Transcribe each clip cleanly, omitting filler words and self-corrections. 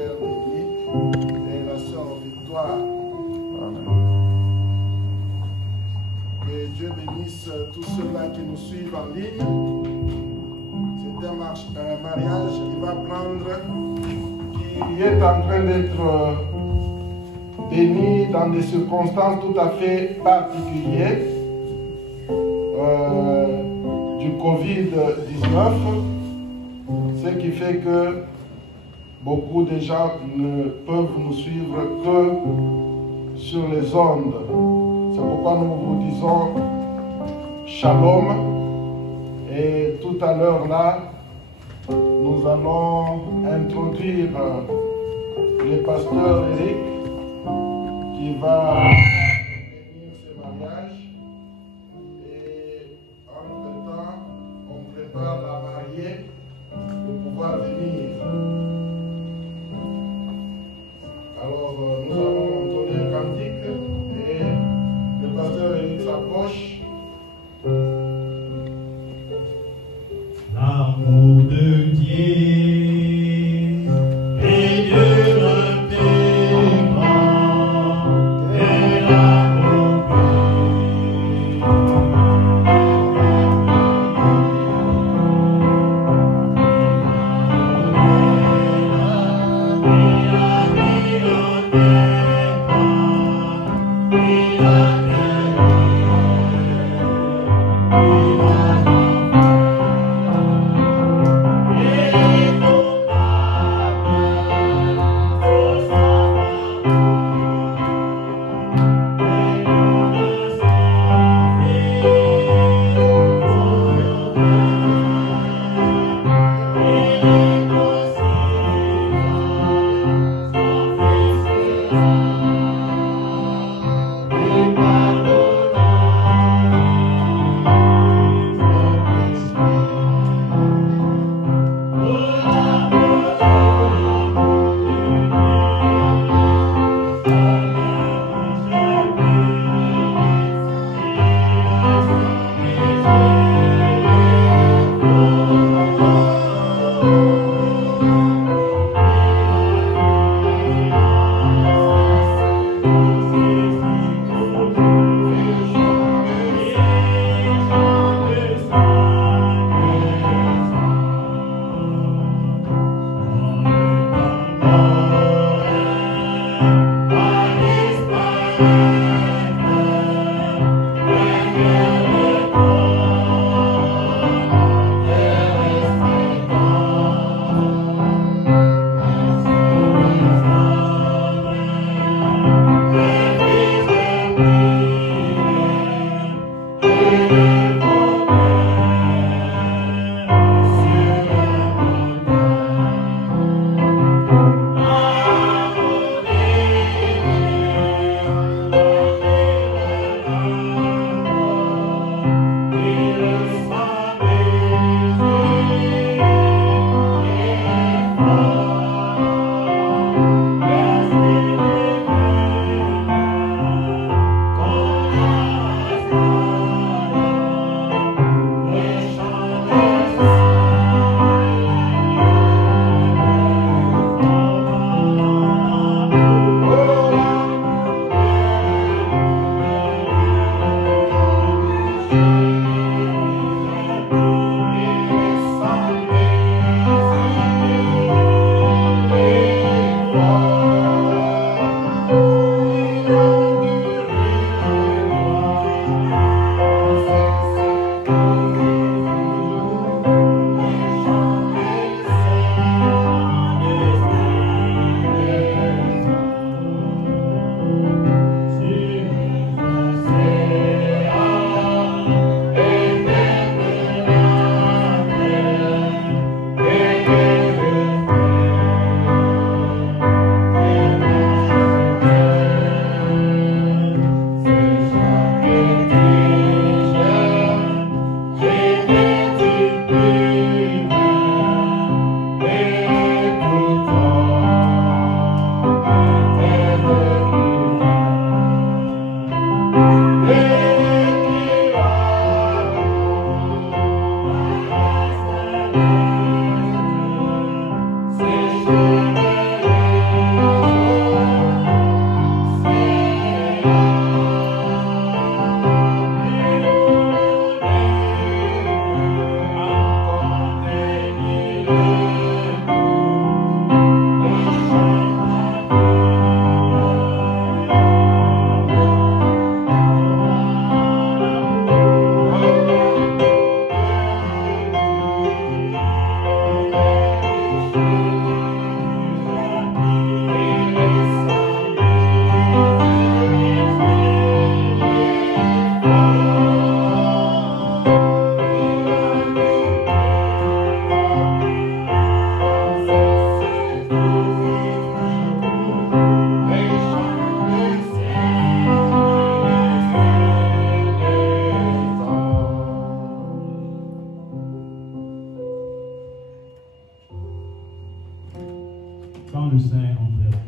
frère Denis et la sœur Victoire. Amen. Que Dieu bénisse tous ceux-là qui nous suivent en ligne. C'est un mariage qui va prendre, qui est en train d'être béni dans des circonstances tout à fait particulières du Covid-19, ce qui fait que beaucoup de gens ne peuvent nous suivre que sur les ondes. C'est pourquoi nous vous disons shalom. Et tout à l'heure là, nous allons introduire le pasteur Eric qui va bénir ce mariage. Et entre-temps, on prépare la mariée pour pouvoir venir. Alors, nous allons entonner un cantique et le pasteur Eric s'approche. L'amour de Dieu et Dieu le Père, et la le Saint entrera.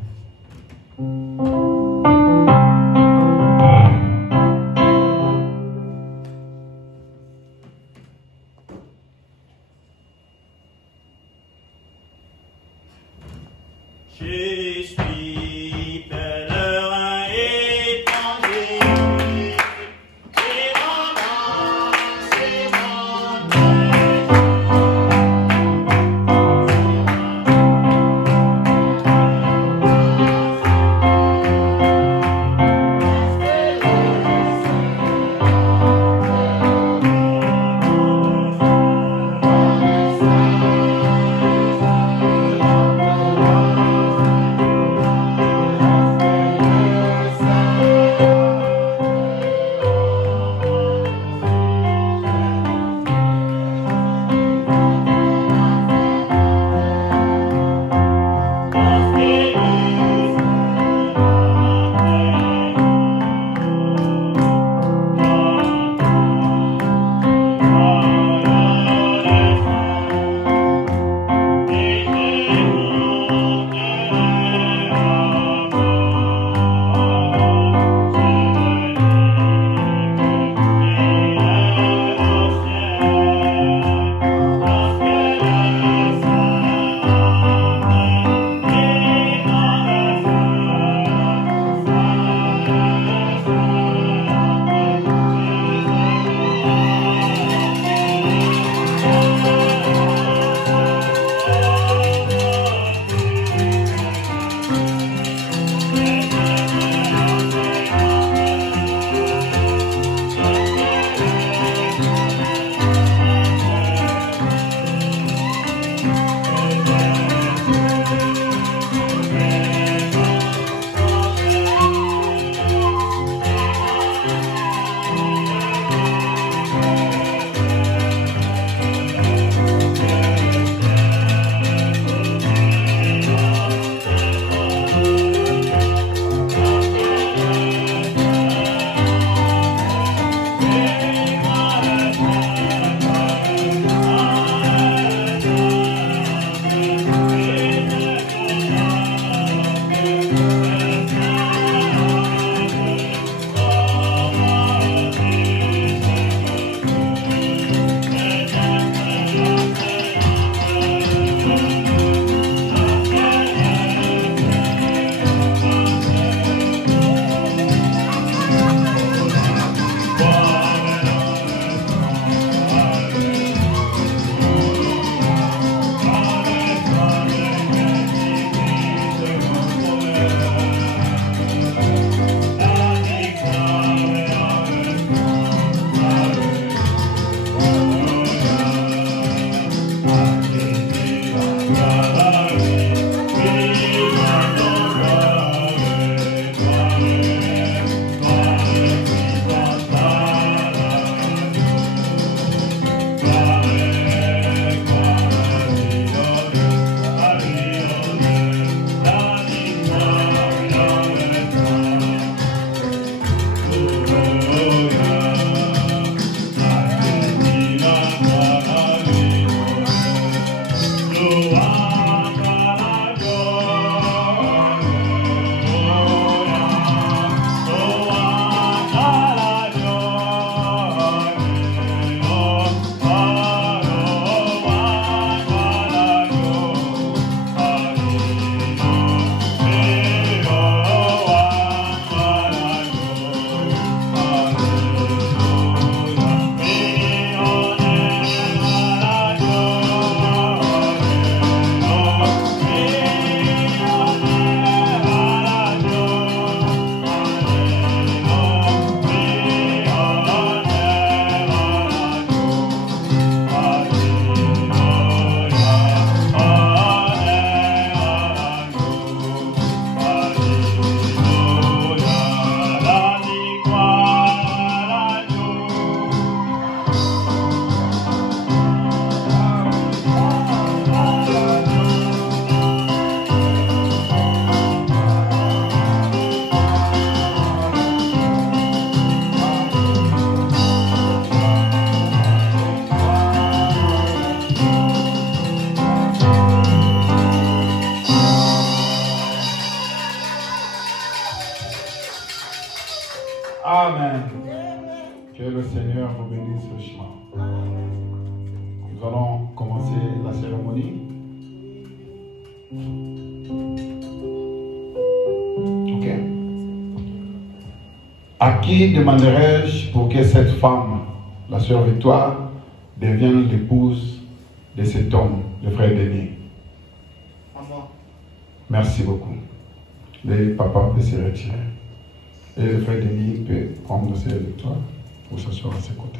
Je suis pèlerin étranger, et mon âme, c'est mon Amen. Que le Seigneur vous bénisse richement. Nous allons commencer la cérémonie. Ok. À qui demanderai-je pour que cette femme, la sœur Victoire, devienne l'épouse de cet homme, le frère Denis? À moi. Merci beaucoup. Le papa peut se retirer. Et le frère Denis peut prendre la sœur Victoire pour s'asseoir à ses côtés.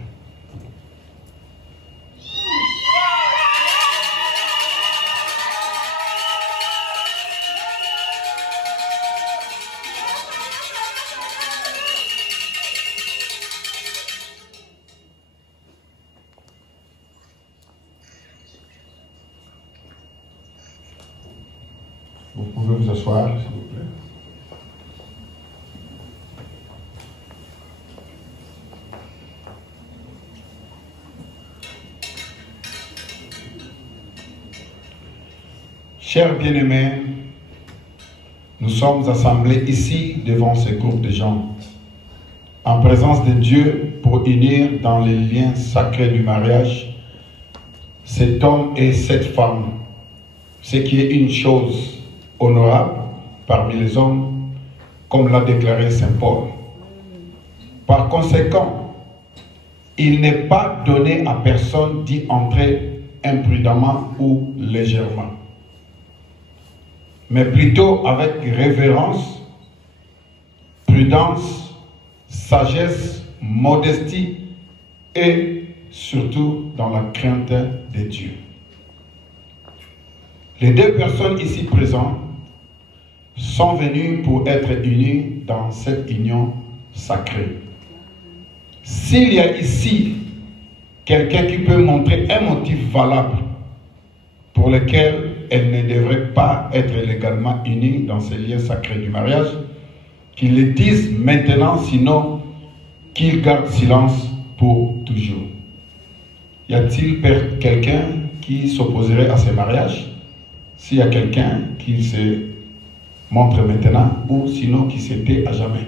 Vous pouvez vous asseoir, s'il vous plaît. Chers bien-aimés, nous sommes assemblés ici devant ce groupe de gens, en présence de Dieu pour unir dans les liens sacrés du mariage cet homme et cette femme, ce qui est une chose honorable parmi les hommes, comme l'a déclaré Saint Paul. Par conséquent, il n'est pas donné à personne d'y entrer imprudemment ou légèrement, mais plutôt avec révérence, prudence, sagesse, modestie et surtout dans la crainte de Dieu. Les deux personnes ici présentes sont venues pour être unies dans cette union sacrée. S'il y a ici quelqu'un qui peut montrer un motif valable pour lequel elle ne devrait pas être légalement unie dans ces liens sacrés du mariage, qu'il le dise maintenant, sinon qu'il garde silence pour toujours. Y a-t-il quelqu'un qui s'opposerait à ce mariage? S'il y a quelqu'un qui se montre maintenant, ou sinon qui se tait à jamais.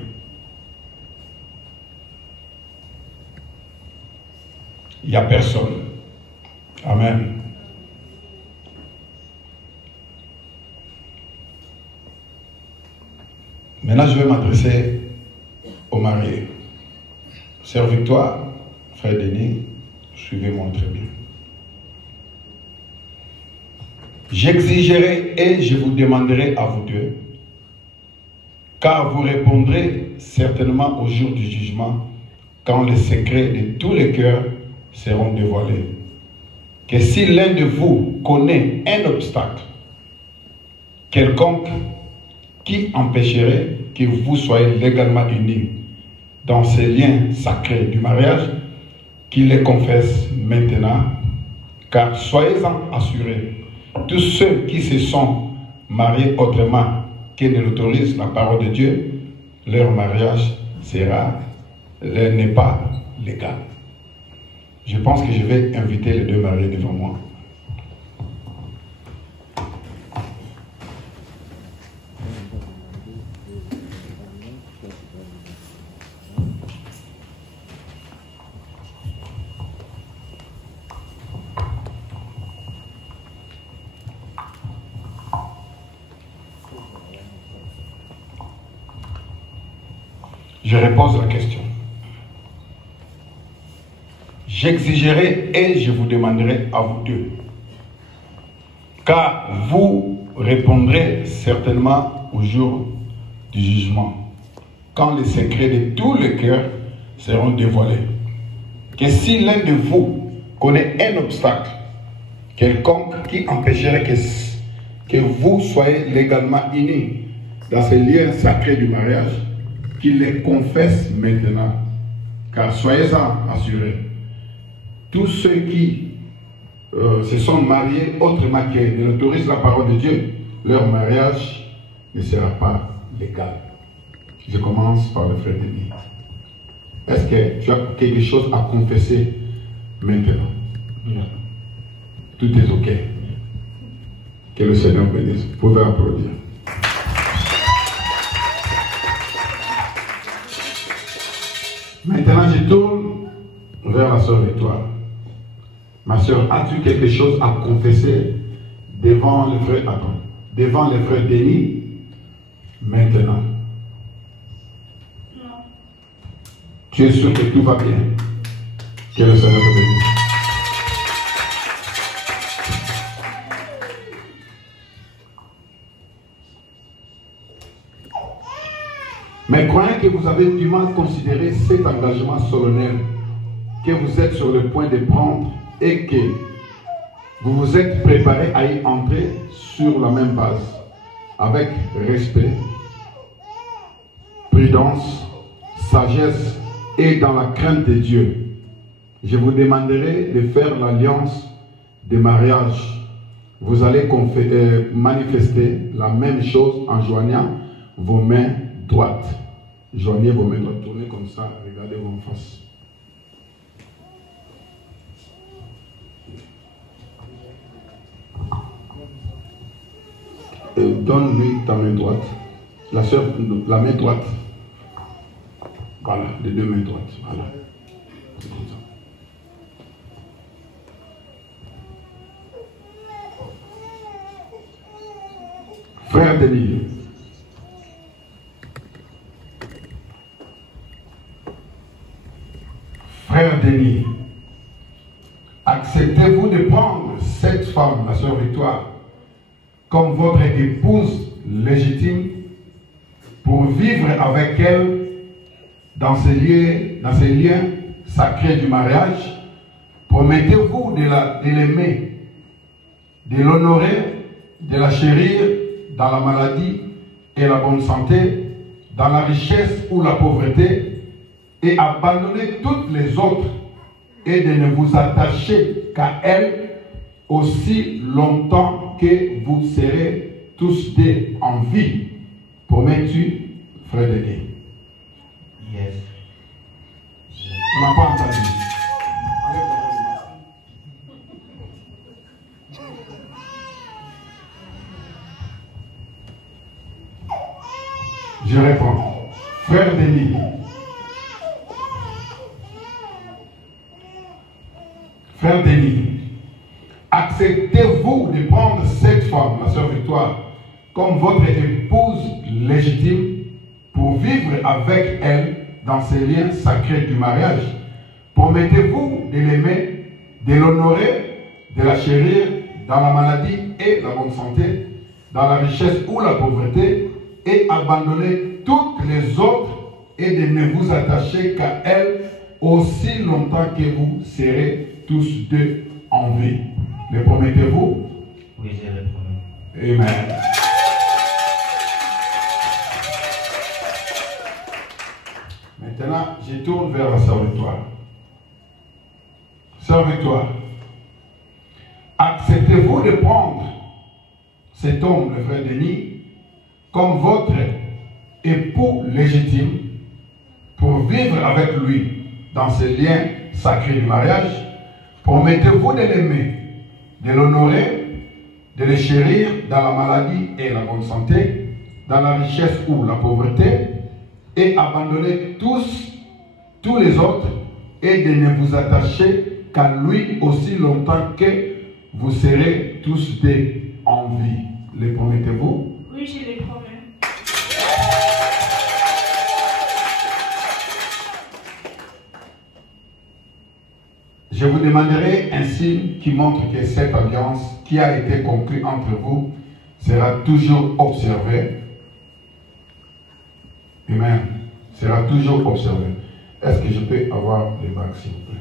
Il n'y a personne. Amen. Maintenant, je vais m'adresser aux mariés. Sœur Victoire, frère Denis, suivez-moi très bien. J'exigerai et je vous demanderai à vous deux, car vous répondrez certainement au jour du jugement, quand les secrets de tous les cœurs seront dévoilés, que si l'un de vous connaît un obstacle quelconque qui empêcherait que vous soyez légalement unis dans ces liens sacrés du mariage, qu'il les confesse maintenant, car soyez-en assurés, tous ceux qui se sont mariés autrement que ne l'autorise la parole de Dieu, leur mariage n'est pas légal. Je pense que je vais inviter les deux mariés devant moi. Je repose la question. J'exigerai et je vous demanderai à vous deux, car vous répondrez certainement au jour du jugement, quand les secrets de tous les cœurs seront dévoilés, que si l'un de vous connaît un obstacle quelconque qui empêcherait que vous soyez légalement unis dans ces liens sacrés du mariage, qu'il les confesse maintenant, car soyez-en assurés, tous ceux qui se sont mariés autrement que ne l'autorise la parole de Dieu, leur mariage ne sera pas légal. Je commence par le frère Denis. Est-ce que tu as quelque chose à confesser maintenant? Non. Tout est ok. Que le Seigneur bénisse. Vous pouvez applaudir. Maintenant, je tourne vers la sœur Victoire. Ma sœur, as-tu quelque chose à confesser devant le frère, devant le frère Denis maintenant? Non. Tu es sûr que tout va bien? Que le Seigneur te bénisse. Mais croyez que vous avez dûment considéré cet engagement solennel que vous êtes sur le point de prendre et que vous vous êtes préparé à y entrer sur la même base, avec respect, prudence, sagesse et dans la crainte de Dieu. Je vous demanderai de faire l'alliance de mariage. Vous allez manifester la même chose en joignant vos mains droites. Joignez vos mains droites, tournez comme ça, regardez-vous en face. Et donne-lui ta main droite. La sœur, la main droite. Voilà, les deux mains droites. Voilà. C'est comme ça. Frère Denis. Frère Denis, acceptez-vous de prendre cette femme, la sœur Victoire, comme votre épouse légitime pour vivre avec elle dans ces liens sacrés du mariage? Promettez-vous de l'aimer, de l'honorer, de la chérir dans la maladie et la bonne santé, dans la richesse ou la pauvreté, et abandonner toutes les autres et de ne vous attacher qu'à elle aussi longtemps que vous serez tous deux en vie? Promets-tu, frère Denis? Yes. On n'a pas entendu. Je réponds, frère Denis, frère Denis, acceptez-vous de prendre cette femme, la sœur Victoire, comme votre épouse légitime pour vivre avec elle dans ces liens sacrés du mariage? Promettez-vous de l'aimer, de l'honorer, de la chérir dans la maladie et la bonne santé, dans la richesse ou la pauvreté, et abandonner toutes les autres et de ne vous attacher qu'à elle aussi longtemps que vous serez tous deux en vie? Le promettez-vous? Oui, je le promets. Amen. Maintenant, je tourne vers la sœur Victoire. Sœur Victoire, acceptez-vous de prendre cet homme, le frère Denis, comme votre époux légitime pour vivre avec lui dans ces liens sacrés du mariage? Promettez-vous de l'aimer, de l'honorer, de le chérir dans la maladie et la bonne santé, dans la richesse ou la pauvreté, et abandonner tous les autres et de ne vous attacher qu'à lui aussi longtemps que vous serez tous deux en vie? Les promettez-vous? Oui, je les promets. Je vous demanderai un signe qui montre que cette alliance qui a été conclue entre vous sera toujours observée. Amen. Sera toujours observée. Est-ce que je peux avoir les bagues, s'il vous plaît?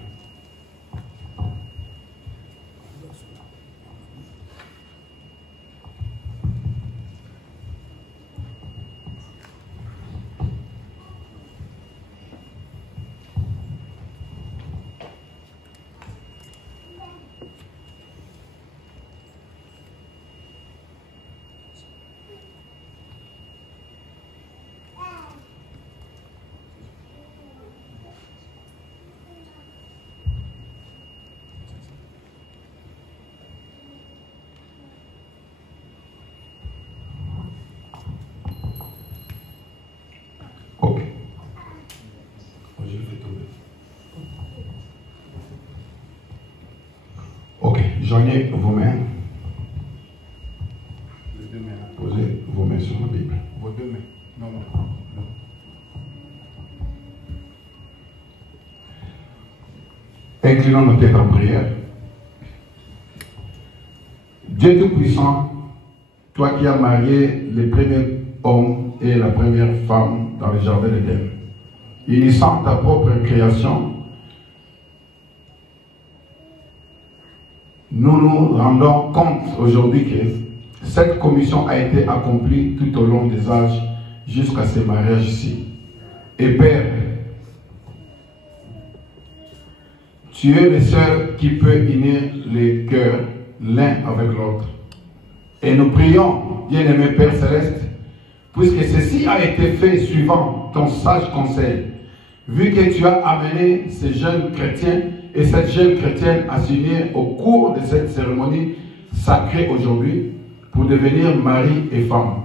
Joignez vos mains. Posez vos mains sur la Bible. Vos deux mains. Non, non, non. Inclinons nos têtes en prière. Dieu Tout-Puissant, toi qui as marié les premiers hommes et la première femme dans le jardin d'Éden, unissant ta propre création, nous nous rendons compte aujourd'hui que cette commission a été accomplie tout au long des âges jusqu'à ce mariage-ci. Et Père, tu es le seul qui peut unir les cœurs l'un avec l'autre. Et nous prions, bien-aimé Père Céleste, puisque ceci a été fait suivant ton sage conseil, vu que tu as amené ces jeunes chrétiens et cette jeune chrétienne à s'unir au cours de cette cérémonie sacrée aujourd'hui pour devenir mari et femme,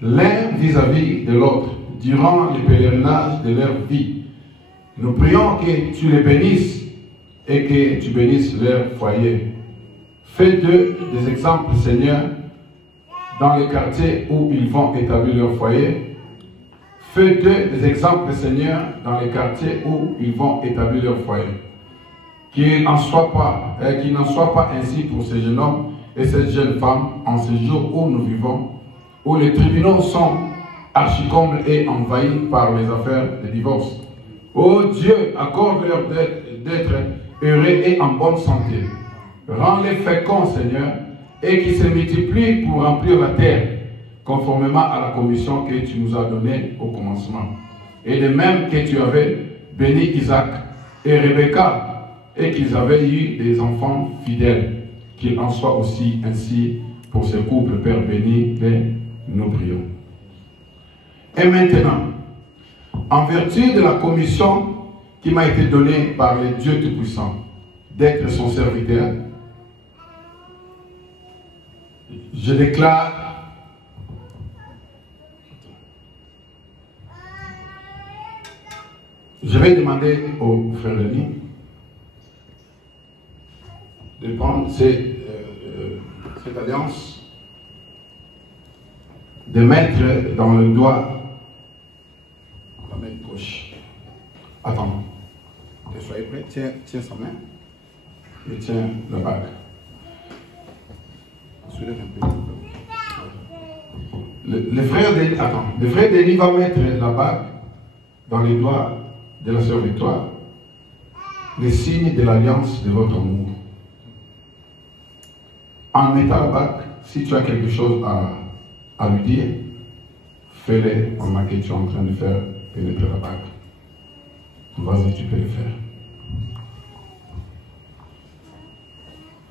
l'un vis-à-vis de l'autre, durant le pèlerinage de leur vie. Nous prions que tu les bénisses et que tu bénisses leur foyer. Fais d'eux des exemples, Seigneur, dans les quartiers où ils vont établir leur foyer. Fais d'eux des exemples, Seigneur, dans les quartiers où ils vont établir leur foyer. Qu'il n'en soit pas ainsi pour ces jeunes hommes et cette jeune femme en ce jour où nous vivons, où les tribunaux sont archi-combles et envahis par les affaires de divorce. Ô Dieu, accorde-leur d'être heureux et en bonne santé. Rends-les féconds, Seigneur, et qu'ils se multiplient pour remplir la terre, conformément à la commission que tu nous as donnée au commencement. Et de même que tu avais béni Isaac et Rebecca, et qu'ils avaient eu des enfants fidèles, qu'il en soit aussi ainsi pour ce couple, Père béni, nous prions. Et maintenant, en vertu de la commission qui m'a été donnée par le Dieu Tout-Puissant, d'être son serviteur, je déclare je vais demander au frère Denis de prendre cette alliance, de mettre dans le doigt la main gauche. Attends, que soyez prêts, tiens sa main et tiens la bague. Soulève un peu. Le frère Denis va mettre la bague dans les doigts de la sœur Victoire, le signe de l'alliance de votre amour. En mettant la bague, si tu as quelque chose à lui dire, fais-le pendant que tu es en train de faire pénétrer la bague. Vas-y, tu peux le faire.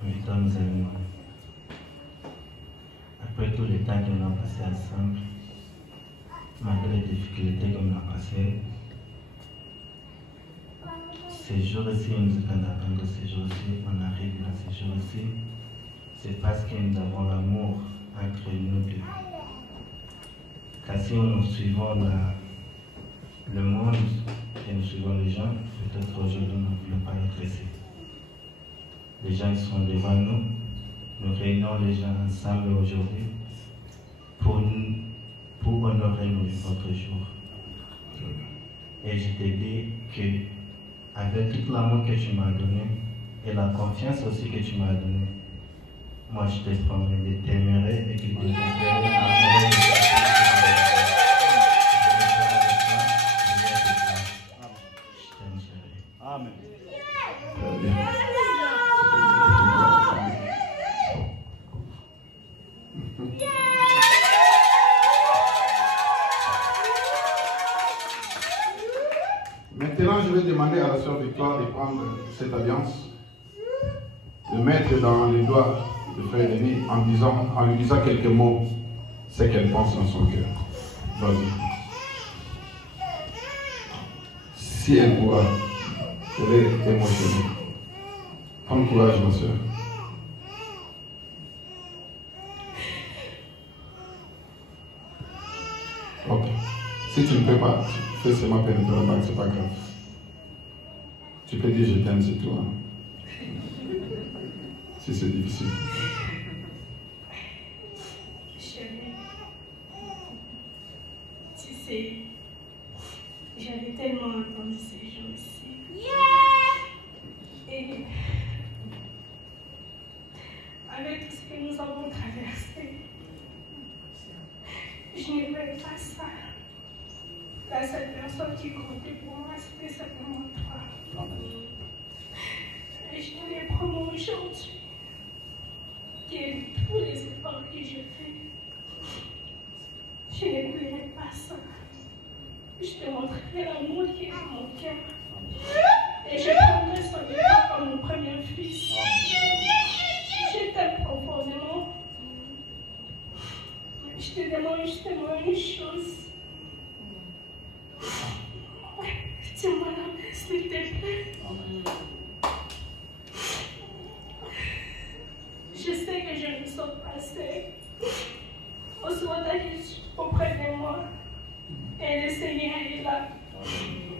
Victor nous aimons. Après tout le temps qu'on a passé ensemble, malgré les difficultés qu'on a passées, ces jours-ci, nous étions d'attendre ces jours-ci, on arrive à ces jours-ci, c'est parce que nous avons l'amour entre nous deux. Car si nous suivons le monde et nous suivons les gens, peut-être aujourd'hui nous ne voulons pas être ici. Les gens sont devant nous, nous réunissons les gens ensemble aujourd'hui pour honorer notre jour. Et je te dis que avec tout l'amour que tu m'as donné et la confiance aussi que tu m'as donnée, moi je te promets de t'aimer et que tu te Amen. Maintenant, je vais demander à la sœur Victoire de prendre cette alliance, de mettre dans les doigts de frère Denis en lui disant quelques mots, ce qu'elle pense dans son cœur. Vas-y. Si elle pourra, elle est émotionnée. Prends courage, ma soeur. Ok. Si tu ne peux pas, fais seulement pénétrer la bague, c'est pas grave. Tu peux dire je t'aime, c'est tout. Hein. si c'est difficile. Chérie, tu sais, j'avais tellement entendu ces jours-ci. Et avec tout ce que nous avons traversé, je n'aimerais pas ça. La seule personne qui comptait pour moi, c'était simplement toi. Et je te les promets aujourd'hui, que tous les efforts que je fais, je n'aimerais pas ça. Je te montrerai l'amour qui est dans mon cœur. Et je prendrai soin de toi comme mon premier fils. Je t'aime profondément. Je te demande justement une chose. Tiens-moi la main, s'il te plaît. Je sais que je ne sors pas seule. On se dirige auprès de moi. Et le Seigneur est là.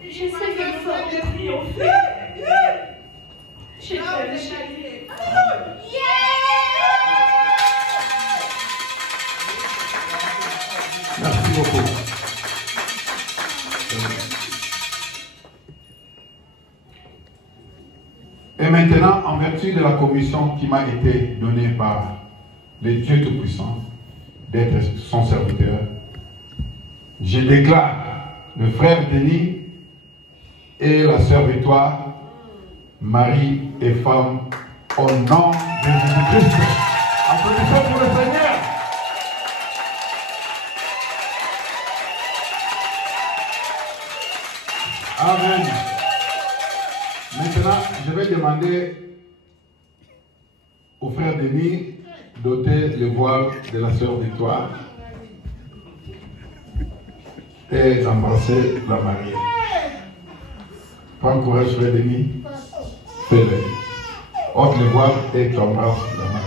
Je sais que nous allons triompher. Je t'aime, chérie. Merci beaucoup. Et maintenant, en vertu de la commission qui m'a été donnée par le Dieu Tout-Puissant, d'être son serviteur, je déclare le frère Denis et la sœur Victoire, mari et femme, au nom de Jésus-Christ. Applaudissons pour le Seigneur. Amen. Maintenant, je vais demander au frère Denis d'ôter le voile de la sœur Victoire et d'embrasser la mariée. Prends courage, frère Denis. Fais-le. Ôte le voile et t'embrasse la mariée.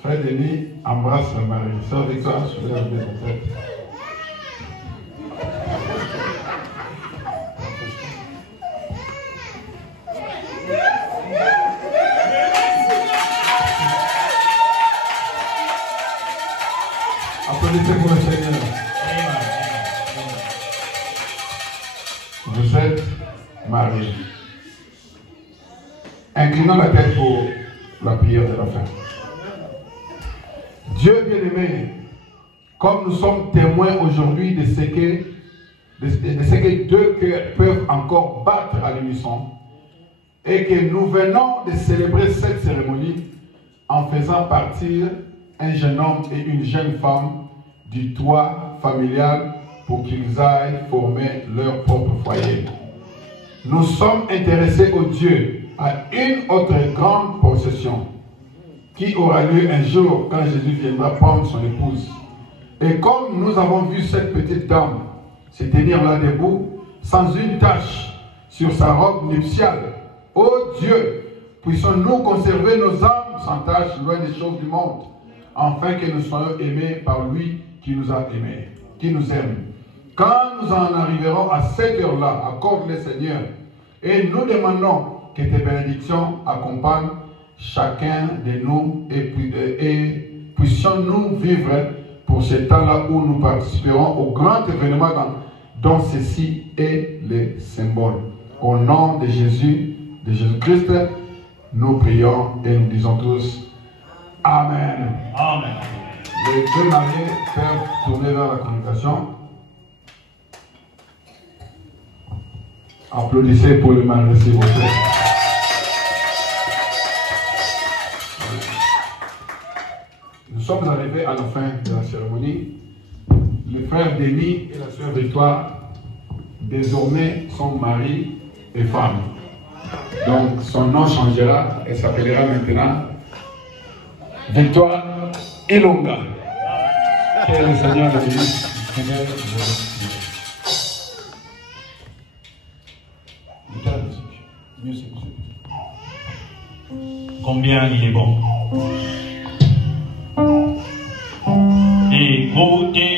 Frère Denis, embrasse la mariée. Sœur Victoire, soulève la tête. Applaudissez pour le Seigneur. Vous êtes mariés. Inclinons la tête pour la prière de la fin. Dieu bien-aimé, comme nous sommes témoins aujourd'hui de ce que deux cœurs peuvent encore battre à l'unisson, et que nous venons de célébrer cette cérémonie en faisant partir un jeune homme et une jeune femme du toit familial pour qu'ils aillent former leur propre foyer. Nous sommes intéressés au Dieu à une autre grande possession qui aura lieu un jour quand Jésus viendra prendre son épouse. Et comme nous avons vu cette petite dame se tenir là debout, sans une tache sur sa robe nuptiale, ô Dieu, puissons-nous conserver nos âmes sans tache loin des choses du monde, afin que nous soyons aimés par lui qui nous a aimés, qui nous aime. Quand nous en arriverons à cette heure-là, accorde le Seigneur, et nous demandons que tes bénédictions accompagnent chacun de nous et puissions-nous vivre pour ce temps-là où nous participerons au grand événement dont ceci est le symbole. Au nom de Jésus-Christ, nous prions et nous disons tous Amen. Amen. Les deux mariés peuvent tourner vers la congrégation. Applaudissez pour le mari, s'il vous plaît. Nous sommes arrivés à la fin de la cérémonie. Le frère Denis et la sœur Victoire, désormais, sont mari et femme. Donc, son nom changera et s'appellera maintenant Victoire Ilonga. Que le Seigneur le bénisse. Mieux c'est possible. Combien il est bon. Écoutez